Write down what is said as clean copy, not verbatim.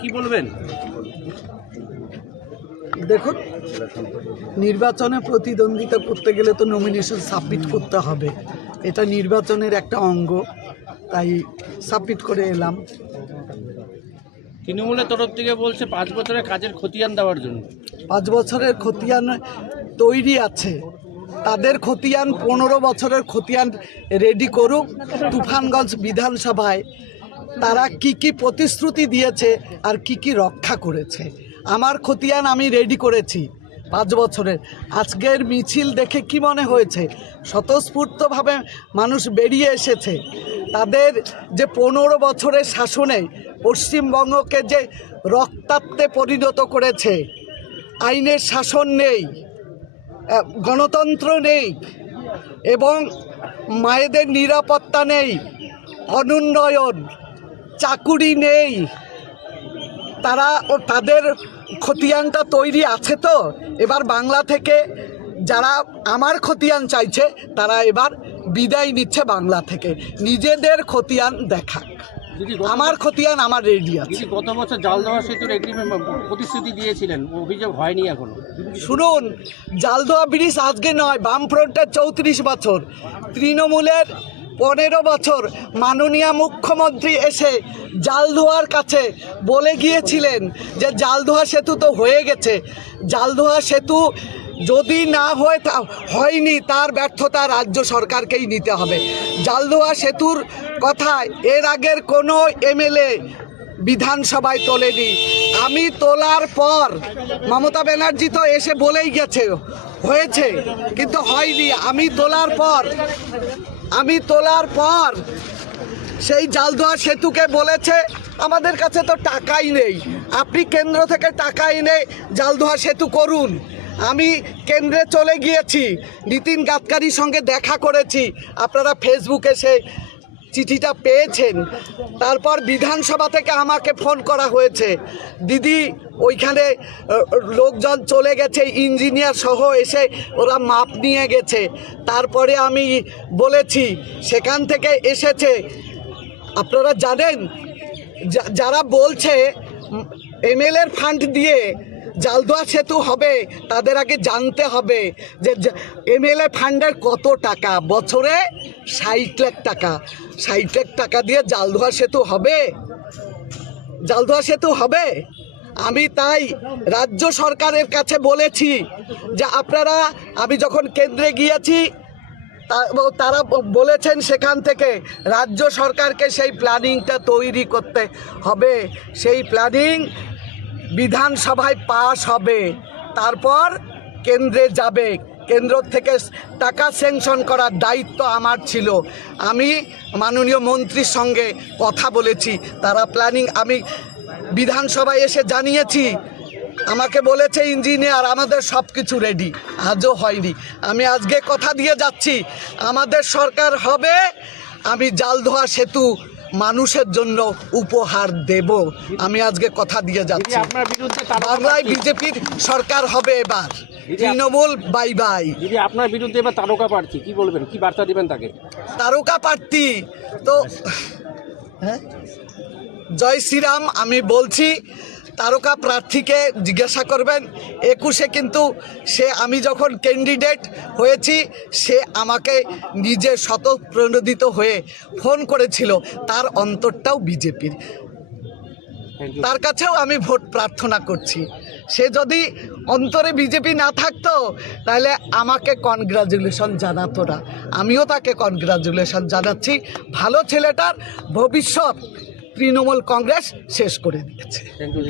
কি বলবেন? দেখুন, নির্বাচনে প্রতিদ্বন্দ্বিতা করতে গেলে তো নমিনেশন সাবমিট করতে হবে, এটা নির্বাচনের একটা অঙ্গ, তাই সাবমিট করে এলাম। তৃণমূলের তরফ থেকে বলছে 5 বছরের কাজের খতিয়ান দেওয়ার জন্য। 5 বছরের খতিয়ান তৈরি আছে, তাদের খতিয়ান 15 বছরের খতিয়ান রেডি করুক। তুফানগঞ্জ বিধানসভায় তারা কি কি প্রতিশ্রুতি দিয়েছে আর কি কি রক্ষা করেছে, আমার খতিয়ান আমি রেডি করেছি 5 বছরের। আজকের মিছিল দেখে কি মনে হয়েছে? স্বতঃস্ফূর্তভাবে মানুষ বেরিয়ে এসেছে। তাদের যে 15 বছরের শাসনে পশ্চিমবঙ্গকে যে রক্তাক্তে পরিণত করেছে, আইনের শাসন নেই, গণতন্ত্র নেই এবং মায়েদের নিরাপত্তা নেই, অনুন্নয়ন, চাকুরি নেই, তাদের খতিয়ানটা তৈরি আছে। তো এবার বাংলা থেকে যারা আমার খতিয়ান চাইছে তারা এবার বিদায় নিচ্ছে বাংলা থেকে, নিজেদের খতিয়ান দেখাক। আমার খতিয়ান আমার রেডি আছে। গত বছর জালদহ সেতুর এগ্রিমেন্ট প্রতিশ্রুতি দিয়েছিলেন, অভিযোগ হয়নি এখনো। শুনুন, জালদহ ব্রিজ আজকে নয়, বামফ্রন্টের 34 বছর, তৃণমূলের 15 বছর। মাননীয় মুখ্যমন্ত্রী এসে জালদোয়ার কাছে বলে গিয়েছিলেন যে জালদহ সেতু তো হয়ে গেছে, জালদহ সেতু যদি না হয়নি তার ব্যর্থতা রাজ্য সরকারকেই নিতে হবে। জালদহ সেতুর কথা এর আগের কোনো এমএলএ বিধানসভায় তোলেনি। আমি তোলার পর মমতা ব্যানার্জি তো এসে বলেই গেছে হয়েছে, কিন্তু হয়নি। আমি তোলার পর সেই জালদহ সেতুকে বলেছে আমাদের কাছে তো টাকাই নেই, আপনি কেন্দ্র থেকে টাকা এনে জালদহ সেতু করুন। আমি কেন্দ্রে চলে গিয়েছি, নীতিন গাডকারির সঙ্গে দেখা করেছি, আপনারা ফেসবুকে সে চিঠিটা পেয়েছেন। তারপর বিধানসভা থেকে আমাকে ফোন করা হয়েছে, দিদি ওইখানে লোকজন চলে গেছে, ইঞ্জিনিয়ার সহ এসে ওরা মাপ নিয়ে গেছে। তারপরে আমি বলেছি সেখান থেকে এসেছে। আপনারা জানেন, যারা বলছে এমএলএর ফান্ড দিয়ে জালদহ সেতু হবে তাদের আগে জানতে হবে যে এমএলএ ফান্ডের কত টাকা। বছরে 60 লাখ টাকা, 60 লাখ টাকা দিয়ে জালদহ সেতু হবে? জালদহ সেতু হবে? আমি তাই রাজ্য সরকারের কাছে বলেছি যে আপনারা, আমি যখন কেন্দ্রে গিয়েছি তারা বলেছেন সেখান থেকে রাজ্য সরকারকে সেই প্ল্যানিংটা তৈরি করতে হবে। সেই প্ল্যানিং বিধানসভায় পাস হবে, তারপর কেন্দ্রে যাবে। কেন্দ্র থেকে টাকা স্যাংশন করার দায়িত্ব আমার ছিল। আমি মাননীয় মন্ত্রীর সঙ্গে কথা বলেছি, তারা প্ল্যানিং, আমি বিধানসভায় এসে জানিয়েছি। আমাকে বলেছে ইঞ্জিনিয়ার আমাদের সব কিছু রেডি, আজও হয়নি। আমি আজকে কথা দিয়ে যাচ্ছি আমাদের সরকার হবে, আমি জালদহ সেতু মানুষের জন্য উপহার দেব। আমি আজকে কথা দিয়ে যাচ্ছি, বাংলায় বিজেপির সরকার হবে এবার, তৃণমূল বাই বাই। দিদি আপনার বিরুদ্ধে এবার তারকা প্রার্থী, কি বলবেন, কি বার্তা দিবেন তাকে? তারকা প্রার্থী তো হ্যাঁ, জয় শ্রীরাম। আমি বলছি তারকা প্রার্থীকে জিজ্ঞাসা করবেন 21-এ, কিন্তু আমি যখন ক্যান্ডিডেট হয়েছি সে আমাকে নিজে স্বতঃপ্রণোদিত হয়ে ফোন করেছিল, তার অন্তরটাও বিজেপির, তার কাছেও আমি ভোট প্রার্থনা করছি। সে যদি অন্তরে বিজেপি না থাকতো তাহলে আমাকে কনগ্রাচুলেশন জানাতো না, আমিও তাকে কনগ্রাচুলেশন জানাচ্ছি। ভালো ছেলেটার ভবিষ্যৎ তৃণমূল কংগ্রেস শেষ করে দিয়েছে। Thank you.